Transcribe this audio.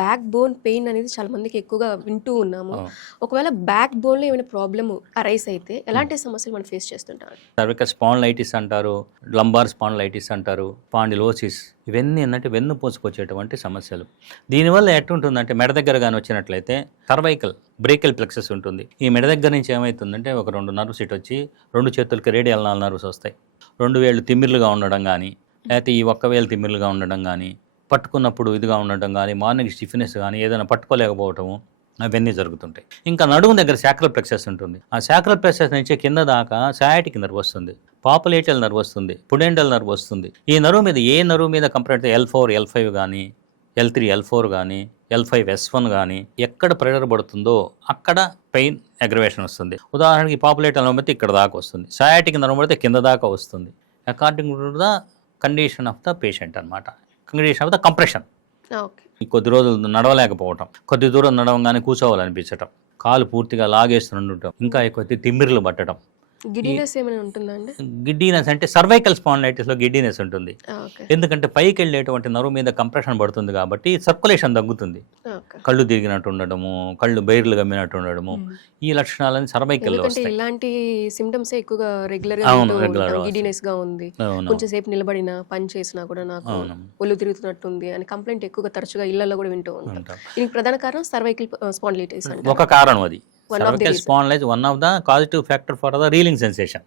Back bone pain అనేది చాలా మందికి ఎక్కువగా వింటూ ఉన్నాము. ఒకవేళ బ్యాక్ బోన్లో ఏమైనా ప్రాబ్లమ్ అరైజ్ అయితే ఎలాంటి సమస్యలు మనం ఫేస్ చేస్తుంటాం? సర్వికల్ స్పాండిలైటిస్ అంటారు, లంబార్ స్పాండిలైటిస్ అంటారు, స్పాండిలోసిస్, ఇవన్నీ ఏంటంటే వెన్నుపూసకు వచ్చేటువంటి సమస్యలు. దీనివల్ల ఎట్టుంటుందంటే మెడ దగ్గర కానీ వచ్చినట్లయితే సర్వైకల్ బ్రేకల్ ప్లెక్సస్ ఉంటుంది. ఈ మెడ దగ్గర నుంచి ఏమవుతుందంటే ఒక 2 నర్వ్స్ ఇటు వచ్చి 2 చేతులకి రేడియల్ నర్వ్స్ వస్తాయి. 2 వేళ్ళు తిమ్మిర్లుగా ఉండడం కానీ, లేకపోతే ఈ ఒక్క వేలు తిమ్మిర్లుగా ఉండడం కానీ, పట్టుకున్నప్పుడు ఇదిగా ఉండడం కానీ, మార్నింగ్ స్టిఫ్నెస్ కానీ, ఏదైనా పట్టుకోలేకపోవటము, అవన్నీ జరుగుతుంటాయి. ఇంకా నడుము దగ్గర శాక్రల్ ప్లెక్సస్ ఉంటుంది. ఆ శాక్రల్ ప్లెక్సస్ నుంచి కింద దాకా సయాటిక్ నర్వ్ వస్తుంది, పాపులేటల్ నర్వ్ వస్తుంది, పుడెంటల్ నర్వ్ వస్తుంది. ఈ నరువు మీద ఏ నరువు మీద కంపేర్ అయితే L4 L5 కానీ, L3 L4 కానీ, L5 S1 కానీ ఎక్కడ ప్రెషర్ పడుతుందో అక్కడ పెయిన్ అగ్రవేషన్ వస్తుంది. ఉదాహరణకి పాపులేటల్ నర్వ్ అయితే ఇక్కడ దాకా వస్తుంది, సయాటిక్ నర్వ్ పడితే కింద దాకా వస్తుంది. According to the condition of the patient అనమాట. Condition of the compression. Okay. కొద్ది రోజులు నడవలేకపోవటం, కొద్ది దూరం నడవగానే కూర్చోవాలనిపించటం, కాలు పూర్తిగా లాగేస్తుండటం, ఇంకా ఎక్కువ తిమ్మిర్లు పట్టడం. గిడ్డీనెస్ ఏమైనా ఉంటుందండి? గిడ్డీనెస్ అంటే సర్వైకల్ స్పాండిలైటిస్లో గిడ్డీనెస్ ఉంటుంది. ఓకే. ఎందుకంటే పైకి వెళ్ళేటువంటి నరువు మీద కంప్రెషన్ పడుతుంది కాబట్టి సర్క్యులేషన్ తగ్గుతుంది. ఓకే. కళ్ళు తిరిగినట్టు ఉండడము, కళ్ళు బైర్లు గమ్మినట్టు ఉండడము, ఈ లక్షణాలని సర్వైకల్లో ఎందుకంటే వస్తాయి. ఇలాంటి సిమ్టమ్స్ ఎక్కువగా రెగ్యులర్ గా అవును, వింటూ regular ఉంటాం. గా గిడ్డీనెస్ గా ఉంది, అవును, కొంచెం సేపు నిలబడినా పని చేసినా కూడా నాకు అవును. ఒళ్ళు తిరుగుతున్నట్టుంది అని కంప్లైంట్ ఎక్కువగా తరచుగా ఇళ్లలో కూడా వింటూ ఉంటాం. ఉంటాం. దీనికి ప్రధాన కారణం సర్వైకల్ స్పాండిలైటిస్ అంటే ఒక కారణం అది. One of the cervical reason. Spondylitis one of the causative factor for the reeling sensation.